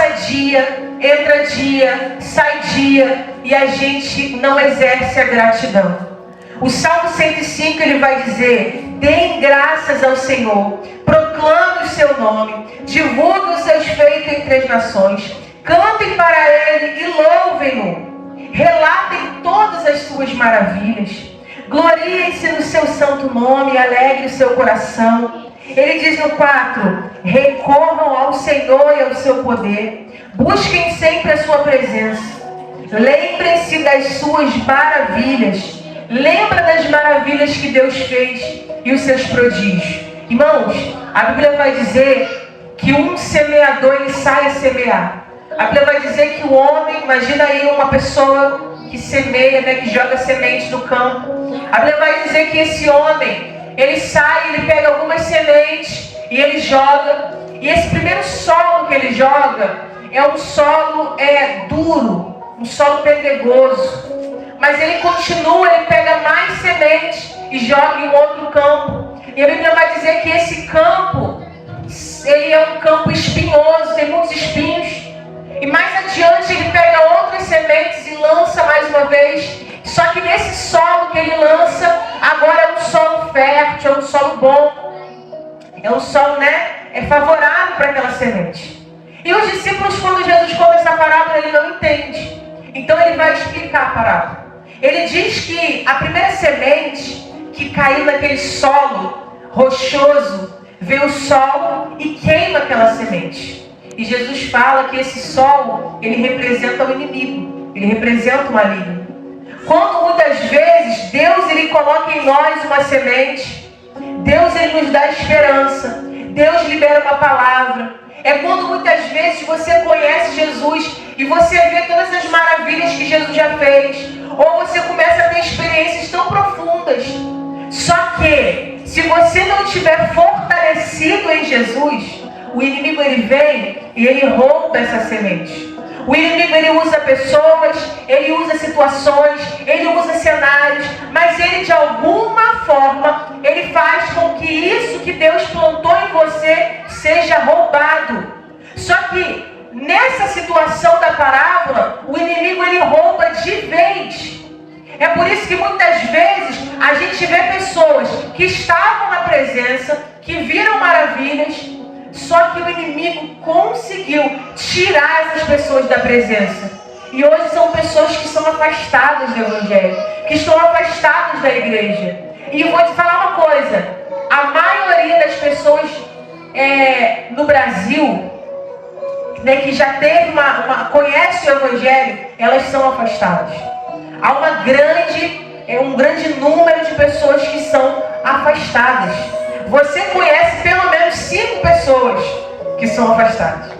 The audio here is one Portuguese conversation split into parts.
passa dia, entra dia, sai dia, e a gente não exerce a gratidão. O Salmo 105 ele vai dizer: deem graças ao Senhor, proclame o seu nome, divulguem os seus feitos entre as nações, cantem para ele e louvem-no, relatem todas as suas maravilhas, gloriem-se no seu santo nome, alegre o seu coração. Ele diz no 4: recorram ao Senhor e ao seu poder, busquem sempre a sua presença, lembrem-se das suas maravilhas. Lembra das maravilhas que Deus fez e os seus prodígios. Irmãos, a Bíblia vai dizer que um semeador ele sai a semear. A Bíblia vai dizer que o homem, imagina aí uma pessoa que semeia, né, que joga semente no campo. A Bíblia vai dizer que esse homem, ele sai, ele pega algumas sementes e ele joga. E esse primeiro solo que ele joga é um solo duro, um solo pedregoso. Mas ele continua, ele pega mais sementes e joga em um outro campo. E a Bíblia vai dizer que esse campo, ele é um campo espinhoso, tem muitos espinhos. E mais adiante ele pega outras sementes e lança mais uma vez. Só que nesse solo que ele lança, agora é um solo fértil, é um solo bom. É um solo, é favorável para aquela semente. E os discípulos, quando Jesus conta essa parábola, ele não entende. Então ele vai explicar a parábola. Ele diz que a primeira semente que caiu naquele solo rochoso, vê o sol e queima aquela semente. E Jesus fala que esse solo, ele representa o inimigo, ele representa o maligno. Quando muitas vezes Deus ele coloca em nós uma semente, Deus ele nos dá esperança, Deus libera uma palavra. É quando muitas vezes você conhece Jesus e você vê todas as maravilhas que Jesus já fez, ou você começa a ter experiências tão profundas. Só que, se você não estiver fortalecido em Jesus, o inimigo ele vem e ele rouba essa semente. O inimigo ele usa pessoas, ele usa situações, ele usa cenários, mas ele de alguma forma, ele faz com que isso que Deus plantou em você seja roubado. Só que nessa situação da parábola, o inimigo ele rouba de vez. É por isso que muitas vezes a gente vê pessoas que estavam na presença, que viram maravilhas, só que o inimigo conseguiu tirar essas pessoas da presença. E hoje são pessoas que são afastadas do Evangelho, que estão afastadas da igreja. E eu vou te falar uma coisa: a maioria das pessoas no Brasil, que já teve conhece o Evangelho, elas são afastadas. Há um grande número de pessoas que são afastadas. Você conhece pelo menos 5 pessoas que são afastadas.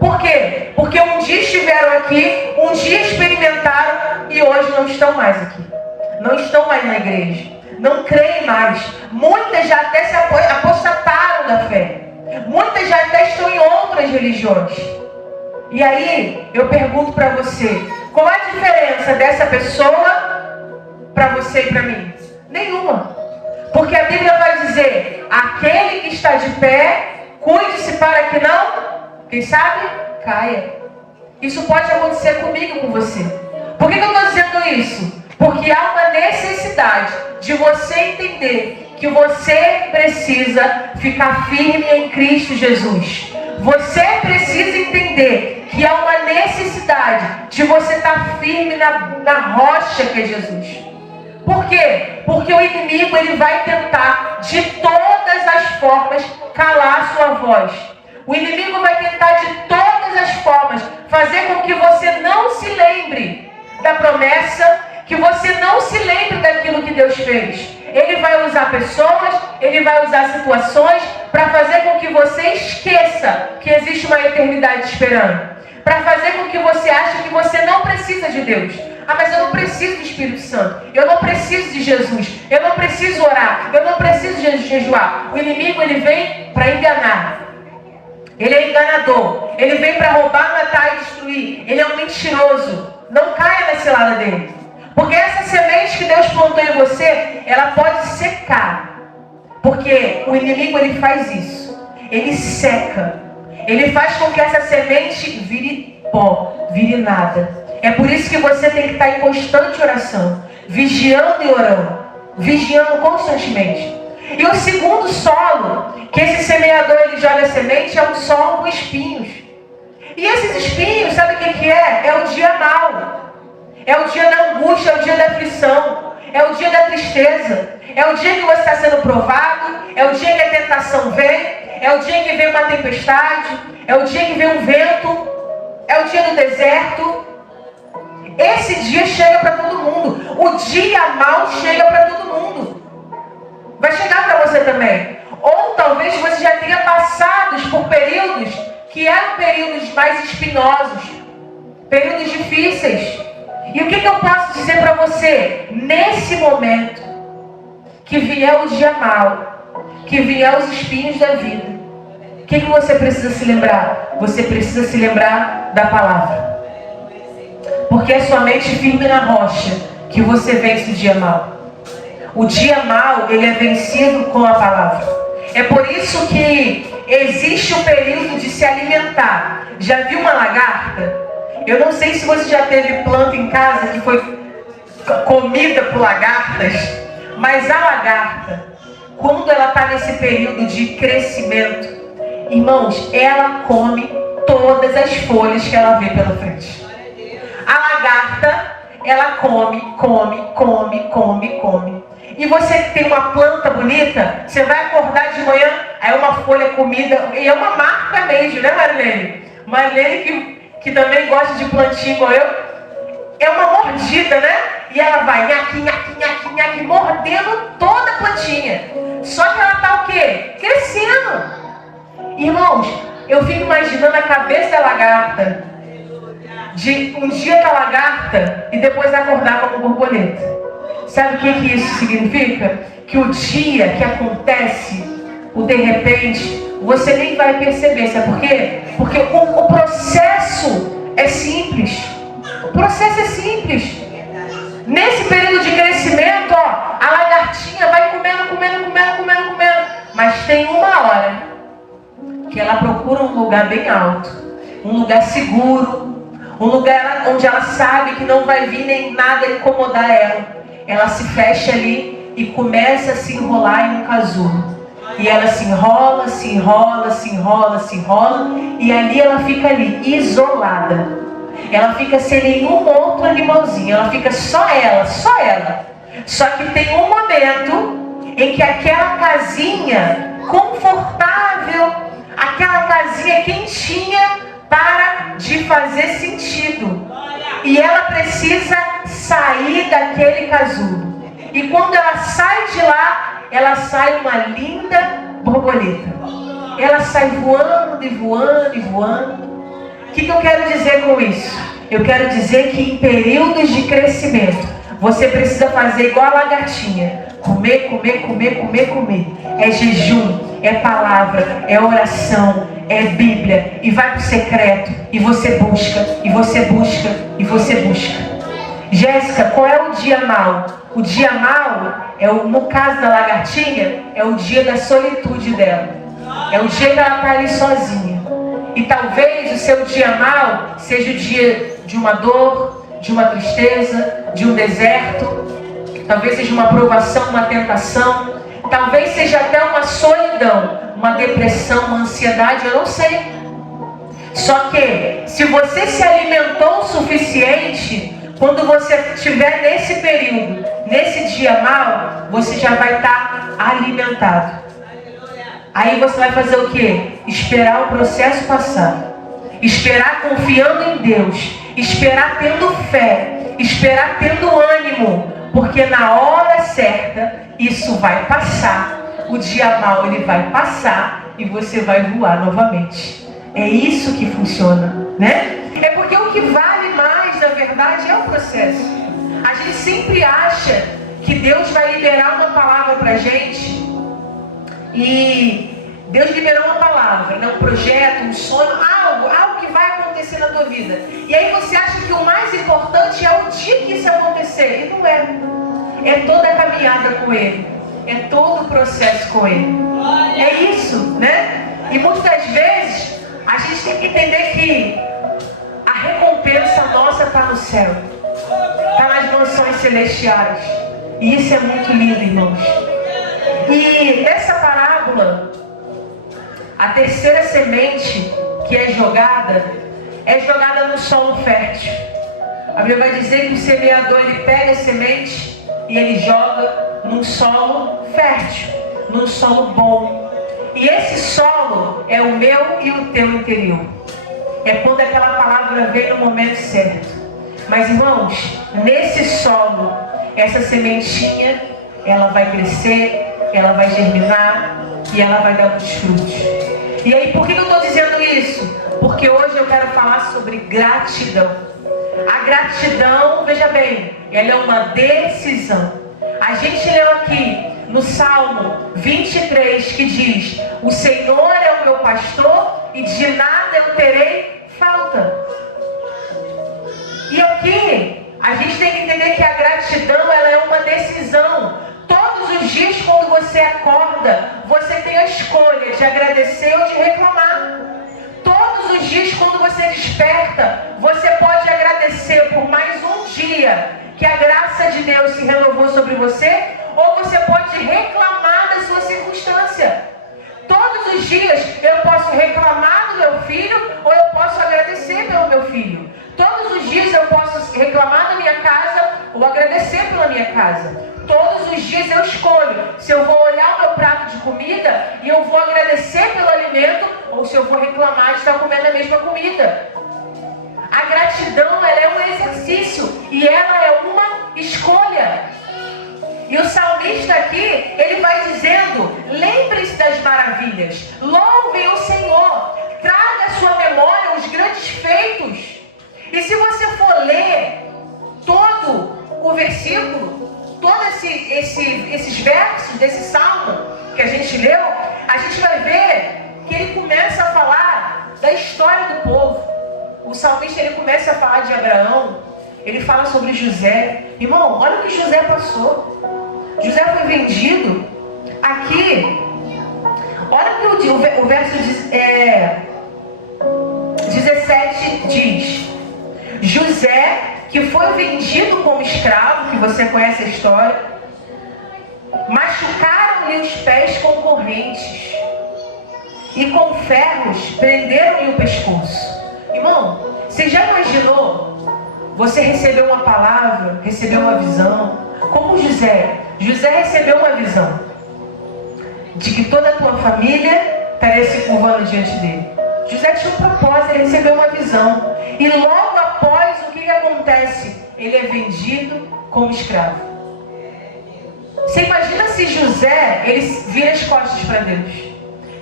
Por quê? Porque um dia estiveram aqui, um dia experimentaram e hoje não estão mais aqui. Não estão mais na igreja. Não creem mais. Muitas já até se apostataram da fé. Muitas já até estão em outras religiões. E aí, eu pergunto para você, qual é a diferença dessa pessoa para você e para mim? Nenhuma. Porque a Bíblia vai dizer: aquele que está de pé, cuide-se para que não, quem sabe, caia. Isso pode acontecer comigo e com você. Por que eu estou dizendo isso? Porque há uma necessidade de você entender que você precisa ficar firme em Cristo Jesus. Você precisa entender que há uma necessidade de você estar firme na rocha que é Jesus. Por quê? Porque o inimigo ele vai tentar de todas as formas calar a sua voz. O inimigo vai tentar de todas as formas fazer com que você não se lembre da promessa, que você não se lembre daquilo que Deus fez. Ele vai usar pessoas, ele vai usar situações para fazer com que você esqueça que existe uma eternidade esperando. Para fazer com que você ache que você não precisa de Deus. Ah, mas eu não preciso do Espírito Santo. Eu não preciso de Jesus. Eu não preciso orar. Eu não preciso de jejuar. O inimigo ele vem para enganar. Ele é enganador. Ele vem para roubar, matar e destruir. Ele é um mentiroso. Não caia nesse lado dele. Porque essa semente que Deus plantou em você, ela pode secar. Porque o inimigo ele faz isso. Ele seca. Ele faz com que essa semente vire pó, vire nada. É por isso que você tem que estar em constante oração, vigiando e orando, vigiando constantemente. E o segundo solo, que esse semeador ele joga a semente, é um solo com espinhos. E esses espinhos, sabe o que é? É o dia mau. É o dia da angústia, é o dia da aflição, é o dia da tristeza. É o dia que você está sendo provado, é o dia que a tentação vem, é o dia que vem uma tempestade, é o dia que vem um vento, é o dia do deserto. Esse dia chega para todo mundo. O dia mau chega para todo mundo. Vai chegar para você também. Ou talvez você já tenha passado por períodos que eram períodos mais espinhosos, períodos difíceis. E o que eu posso dizer para você? Nesse momento, que vier o dia mau, que vier os espinhos da vida, o que você precisa se lembrar? Você precisa se lembrar da palavra. Porque é somente firme na rocha que você vence o dia mau. O dia mau, ele é vencido com a palavra. É por isso que existe um período de se alimentar. Já viu uma lagarta? Eu não sei se você já teve planta em casa que foi comida por lagartas, mas a lagarta, quando ela está nesse período de crescimento, irmãos, ela come todas as folhas que ela vê pela frente. A lagarta, ela come. E você que tem uma planta bonita, você vai acordar de manhã, aí uma folha comida, e é uma marca mesmo, né, Marilene? Marilene que também gosta de plantinha igual eu, é uma mordida, né? E ela vai nhaque, mordendo toda a plantinha. Só que ela tá o quê? Crescendo. Irmãos, eu fico imaginando a cabeça da lagarta, de um dia com a lagarta e depois acordar como borboleta. Sabe o que isso significa? Que o dia que acontece, o de repente, você nem vai perceber. Sabe por quê? Porque o processo é simples. O processo é simples. Nesse período de crescimento, ó, a lagartinha vai comendo. Mas tem uma hora que ela procura um lugar bem alto, um lugar seguro, um lugar onde ela sabe que não vai vir nem nada incomodar ela. Ela se fecha ali e começa a se enrolar em um casulo. E ela se enrola, e ali ela fica ali, isolada. Ela fica sem nenhum outro animalzinho, ela fica só ela. Só que tem um momento em que aquela casinha confortável, aquela casinha quentinha, para de fazer sentido. E ela precisa sair daquele casulo. E quando ela sai de lá, ela sai uma linda borboleta. Ela sai voando. O que eu quero dizer com isso? Eu quero dizer que em períodos de crescimento, você precisa fazer igual a lagartinha. Comer. É jejum, é palavra, é oração, é Bíblia. E vai para o secreto. E você busca. Jéssica, qual é o dia mau? O dia mau, no caso da lagartinha, é o dia da solitude dela. É o dia que ela está ali sozinha. E talvez o seu dia mau seja o dia de uma dor, de uma tristeza, de um deserto. Talvez seja uma provação, uma tentação. Talvez seja até uma solidão, uma depressão, uma ansiedade, eu não sei. Só que, se você se alimentou o suficiente, quando você estiver nesse período, nesse dia mau, você já vai estar alimentado. Aí você vai fazer o quê? Esperar o processo passar. Esperar confiando em Deus. Esperar tendo fé. Esperar tendo ânimo. Porque na hora certa, isso vai passar. O dia mau, ele vai passar e você vai voar novamente. É isso que funciona, né? É porque o que vale mais, na verdade, é o processo. A gente sempre acha que Deus vai liberar uma palavra pra gente. E Deus liberou uma palavra, né? Um projeto, um sonho, algo que vai acontecer na tua vida. E aí você acha que o mais importante é o dia que isso acontecer. E não é. É toda a caminhada com Ele. É todo o processo com Ele. É isso, né? E muitas vezes a no céu. Está nas mansões celestiais. E isso é muito lindo, irmãos. E nessa parábola, a terceira semente que é jogada no solo fértil. A Bíblia vai dizer que o semeador, ele pega a semente e ele joga num solo fértil, num solo bom. E esse solo é o meu e o teu interior. É quando aquela palavra vem no momento certo. Mas, irmãos, nesse solo, essa sementinha, ela vai crescer, ela vai germinar e ela vai dar muitos frutos. E aí, por que eu estou dizendo isso? Porque hoje eu quero falar sobre gratidão. A gratidão, veja bem, ela é uma decisão. A gente leu aqui no Salmo 23 que diz: o Senhor é o meu pastor e de nada eu terei falta. E aqui a gente tem que entender que a gratidão, ela é uma decisão. Todos os dias quando você acorda, você tem a escolha de agradecer ou de reclamar. Todos os dias quando você desperta, você pode agradecer por mais um dia que a graça de Deus se renovou sobre você, ou você pode reclamar da sua circunstância. Todos os dias eu posso reclamar do meu filho, ou eu posso agradecer pelo meu filho. Todos os dias eu posso reclamar da minha casa, ou agradecer pela minha casa. Todos os dias eu escolho se eu vou olhar o meu prato de comida e eu vou agradecer pelo alimento, ou se eu vou reclamar de estar comendo a mesma comida. A gratidão, ela é um exercício e ela é uma escolha. E o salmista aqui, ele vai dizendo: lembre-se das maravilhas, louvem o Senhor, traga à sua memória os grandes feitos. E se você for ler todo o versículo, todos esses versos desse salmo que a gente leu, a gente vai ver que ele começa a falar da história do povo. O salmista, ele começa a falar de Abraão, ele fala sobre José. Irmão, olha o que José passou. José foi vendido. Aqui, olha o que o verso 17 diz: José, que foi vendido como escravo, que você conhece a história, machucaram-lhe os pés com correntes e com ferros prenderam-lhe o pescoço. Irmão, você já imaginou você recebeu uma palavra, recebeu uma visão, como José? José recebeu uma visão de que toda a tua família estaria se curvando diante dele. José tinha um propósito, ele recebeu uma visão. E logo após, o que acontece? Ele é vendido como escravo. Você imagina se José, ele vira as costas para Deus.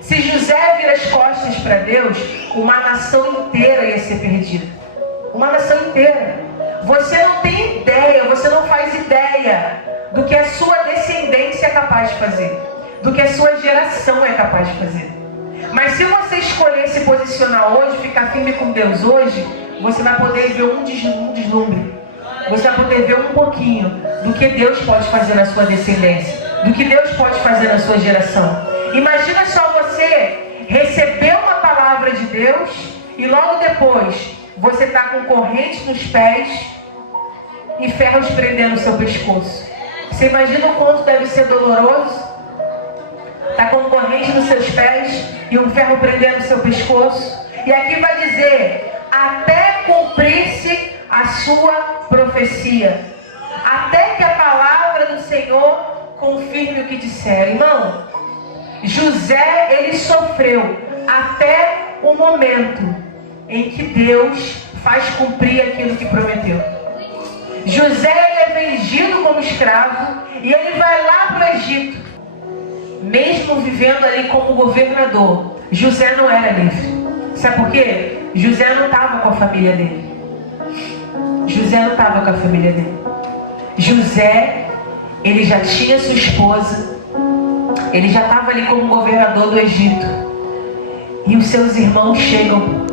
Se José vira as costas para Deus, uma nação inteira ia ser perdida. Uma nação inteira. Você não tem ideia, você não faz ideia do que a sua descendência é capaz de fazer, do que a sua geração é capaz de fazer. Mas se você escolher se posicionar hoje, ficar firme com Deus hoje, você vai poder ver um deslumbre. Você vai poder ver um pouquinho do que Deus pode fazer na sua descendência, do que Deus pode fazer na sua geração. Imagina só você receber uma palavra de Deus e logo depois você está com correntes nos pés e ferros prendendo o seu pescoço. Você imagina o quanto deve ser doloroso? Está com corrente nos seus pés e um ferro prendendo o seu pescoço. E aqui vai dizer: até cumprir-se a sua profecia, até que a palavra do Senhor confirme o que disser. Irmão, José, ele sofreu até o momento em que Deus faz cumprir aquilo que prometeu. José, ele é vendido como escravo e ele vai lá para o Egito. Mesmo vivendo ali como governador, José não era livre. Sabe por quê? José não estava com a família dele. José não estava com a família dele. José, ele já tinha sua esposa. Ele já estava ali como governador do Egito. E os seus irmãos chegam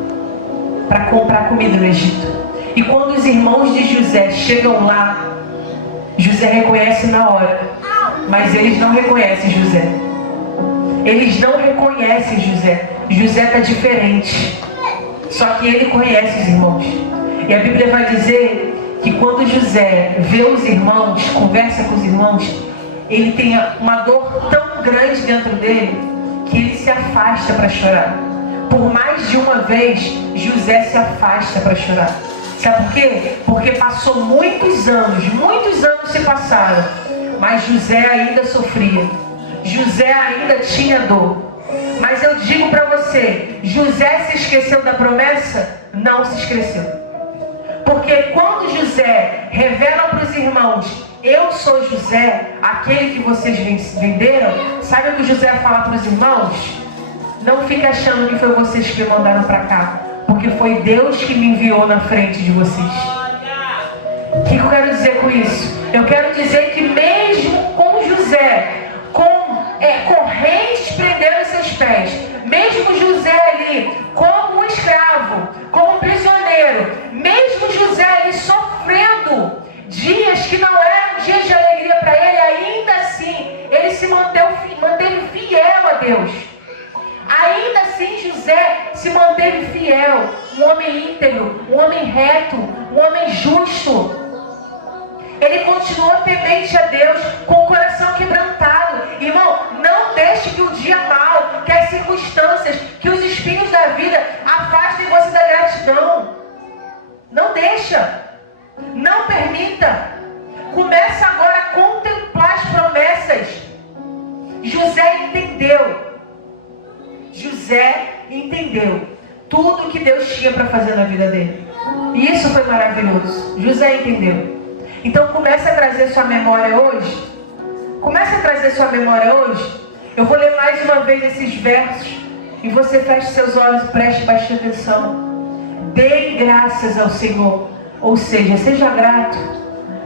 para comprar comida no Egito. E quando os irmãos de José chegam lá, José reconhece na hora. Mas eles não reconhecem José. Eles não reconhecem José. José está diferente. Só que ele conhece os irmãos. E a Bíblia vai dizer que quando José vê os irmãos, conversa com os irmãos, ele tem uma dor tão grande dentro dele, que ele se afasta para chorar. Por mais de uma vez, José se afasta para chorar. Sabe por quê? Porque passou muitos anos se passaram, mas José ainda sofria. José ainda tinha dor. Mas eu digo para você, José se esqueceu da promessa? Não se esqueceu. Porque quando José revela para os irmãos, eu sou José, aquele que vocês venderam, sabe o que José fala para os irmãos? Não fique achando que foi vocês que me mandaram para cá, porque foi Deus que me enviou na frente de vocês. O que eu quero dizer com isso? Eu quero dizer que mesmo com José, correntes prenderam seus pés, mesmo José ali, como um escravo, como um prisioneiro, mesmo José ali sofrendo dias que não eram dias de alegria para ele, ainda assim, ele se manteve fiel a Deus. Ainda assim, José se manteve fiel, um homem íntegro, um homem reto, um homem justo. Ele continuou temente a Deus, com o coração quebrantado. Irmão, não deixe que o dia mau, que as circunstâncias, que os espinhos da vida afastem você da gratidão. Não deixa. Não permita. Começa agora a contemplar as promessas. José entendeu tudo que Deus tinha para fazer na vida dele. E isso foi maravilhoso. José entendeu. Então comece a trazer sua memória hoje. Eu vou ler mais uma vez esses versos. E você feche seus olhos e preste bastante atenção. Dê graças ao Senhor. Ou seja, seja grato.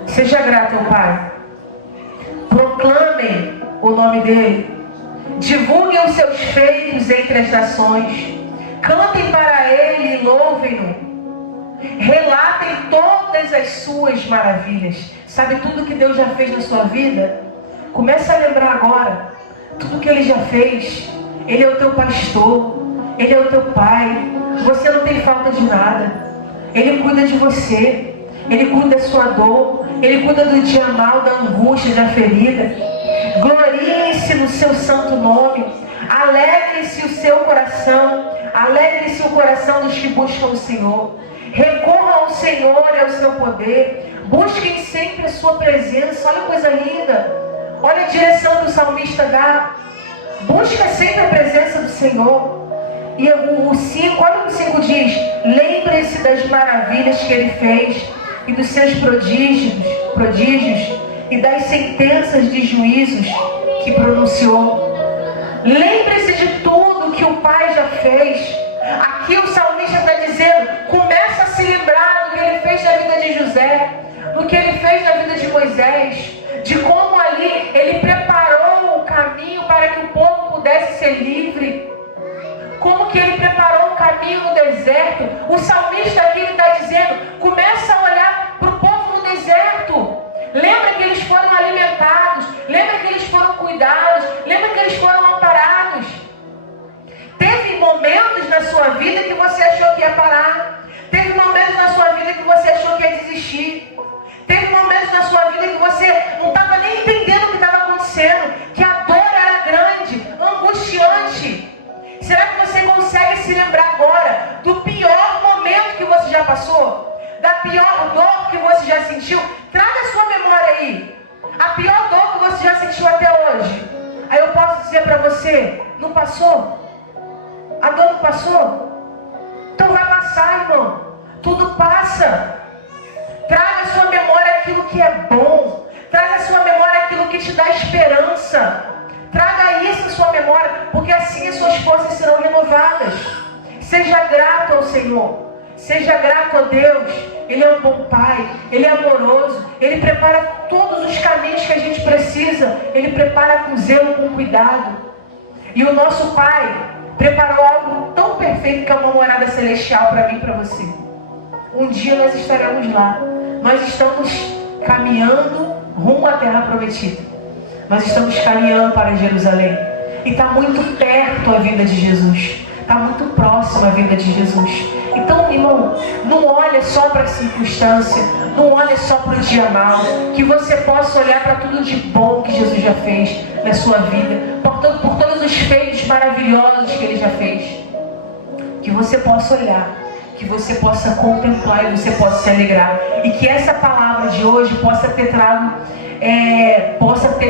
Seja grato ao Pai. Proclamem o nome dEle. Divulguem os seus feitos entre as nações. Cantem para Ele e louvem-no. Relatem todas as suas maravilhas. Sabe tudo que Deus já fez na sua vida? Comece a lembrar agora tudo que Ele já fez. Ele é o teu pastor. Ele é o teu pai. Você não tem falta de nada. Ele cuida de você. Ele cuida da sua dor. Ele cuida do dia mal, da angústia, da ferida. Gloriem-se no seu santo nome. Alegre-se o seu coração. Alegre-se o coração dos que buscam o Senhor. Recorram ao Senhor e ao seu poder. Busquem sempre a sua presença. Olha que coisa linda. Olha a direção que o salmista dá. Busca sempre a presença do Senhor. E o 5, olha o que o 5 diz. Lembre-se das maravilhas que Ele fez e dos seus prodígios e das sentenças de juízos que pronunciou. Lembre-se de tudo que o Pai já fez. Aqui o salmista está dizendo, começa a se lembrar do que Ele fez na vida de José, do que Ele fez na vida de Moisés, de como ali Ele preparou o caminho para que o povo pudesse ser livre, como que Ele preparou o caminho no deserto. O salmista aqui está dizendo, começa a olhar para o povo no deserto. Lembra que eles foram alimentados, lembra que eles foram cuidados, lembra que eles foram amparados. Teve momentos na sua vida que você achou que ia parar. Teve momentos na sua vida que você achou que ia desistir. Teve momentos na sua vida que você não estava nem entendendo o que estava acontecendo. Que a dor era grande, angustiante. Será que você consegue se lembrar agora do pior momento que você já passou? Da pior dor que você já sentiu? Traga a sua memória aí. A pior dor que você já sentiu até hoje. Aí eu posso dizer para você, não passou? A dor não passou? Então vai passar, irmão. Tudo passa. Traga à sua memória aquilo que é bom. Traga à sua memória aquilo que te dá esperança. Traga isso à sua memória, porque assim as suas forças serão renovadas. Seja grato ao Senhor. Seja grato a Deus. Ele é um bom Pai. Ele é amoroso. Ele prepara todos os caminhos que a gente precisa. Ele prepara com zelo, com cuidado. E o nosso Pai preparou algo tão perfeito que é uma morada celestial para mim e para você. Um dia nós estaremos lá. Nós estamos caminhando rumo à terra prometida. Nós estamos caminhando para Jerusalém. E está muito perto a vinda de Jesus. está muito próxima a vida de Jesus. Então, irmão, não olha só para a circunstância, não olha só para o dia mal, que você possa olhar para tudo de bom que Jesus já fez na sua vida, por todos os feitos maravilhosos que Ele já fez. Que você possa olhar, que você possa contemplar e você possa se alegrar. E que essa palavra de hoje possa ter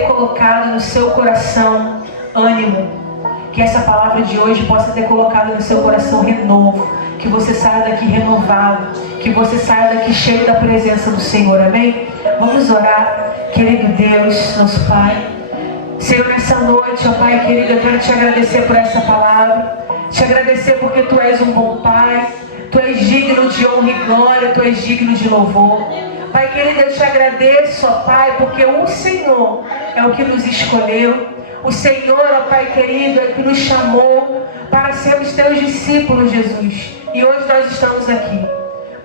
colocado no seu coração ânimo. Que essa palavra de hoje possa ter colocado no seu coração renovo. Que você saia daqui renovado. Que você saia daqui cheio da presença do Senhor. Amém? Vamos orar. Querido Deus, nosso Pai. Senhor, nessa noite, ó Pai querido, eu quero te agradecer por essa palavra. Te agradecer porque Tu és um bom Pai. Tu és digno de honra e glória. Tu és digno de louvor. Pai querido, eu te agradeço, ó Pai, porque o Senhor é o que nos escolheu. O Senhor, ó Pai querido, é o que nos chamou para sermos Teus discípulos, Jesus. E hoje nós estamos aqui.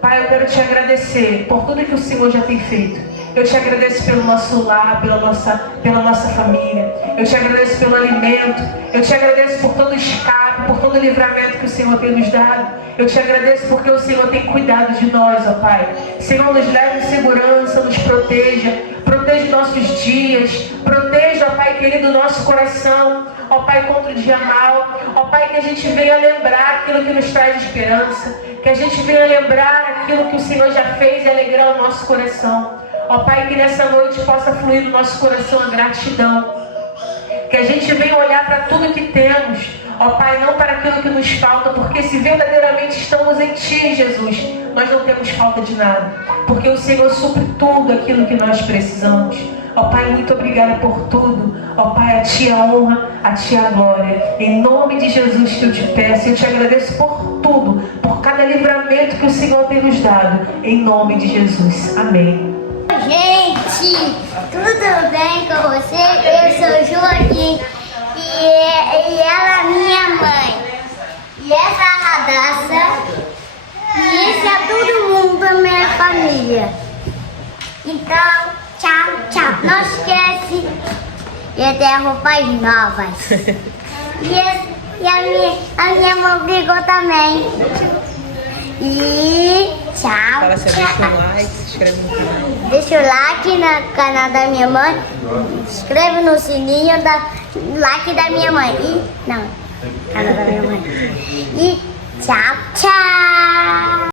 Pai, eu quero te agradecer por tudo que o Senhor já tem feito. Eu te agradeço pelo nosso lar, pela nossa família. Eu te agradeço pelo alimento. Eu te agradeço por todo o escape, por todo o livramento que o Senhor tem nos dado. Eu te agradeço porque o Senhor tem cuidado de nós, ó Pai. Senhor, nos leve em segurança, nos proteja. Proteja nossos dias. Proteja, ó Pai querido, o nosso coração. Ó Pai, contra o dia mal. Ó Pai, que a gente venha lembrar aquilo que nos traz esperança. Que a gente venha lembrar aquilo que o Senhor já fez e alegrar o nosso coração. Ó Pai, que nessa noite possa fluir no nosso coração a gratidão. Que a gente venha olhar para tudo que temos. Ó Pai, não para aquilo que nos falta. Porque se verdadeiramente estamos em Ti, Jesus, nós não temos falta de nada. Porque o Senhor supre tudo aquilo que nós precisamos. Ó Pai, muito obrigada por tudo. Ó Pai, a Ti a honra, a Ti a glória. Em nome de Jesus que eu te peço. Eu te agradeço por tudo. Por cada livramento que o Senhor tem nos dado. Em nome de Jesus. Amém. Gente, tudo bem com você? Eu sou Joaquim e ela é minha mãe. E essa é a Radassa. E esse é todo mundo da minha família. Então, tchau, tchau. Não esquece de ter roupas novas. E a minha mãe brigou também. E tchau, Fala, tchau. deixa um like, se inscreve no canal. Deixa o like no canal da minha mãe. Se inscreve no sininho like da minha mãe. Canal da minha mãe. E tchau, tchau.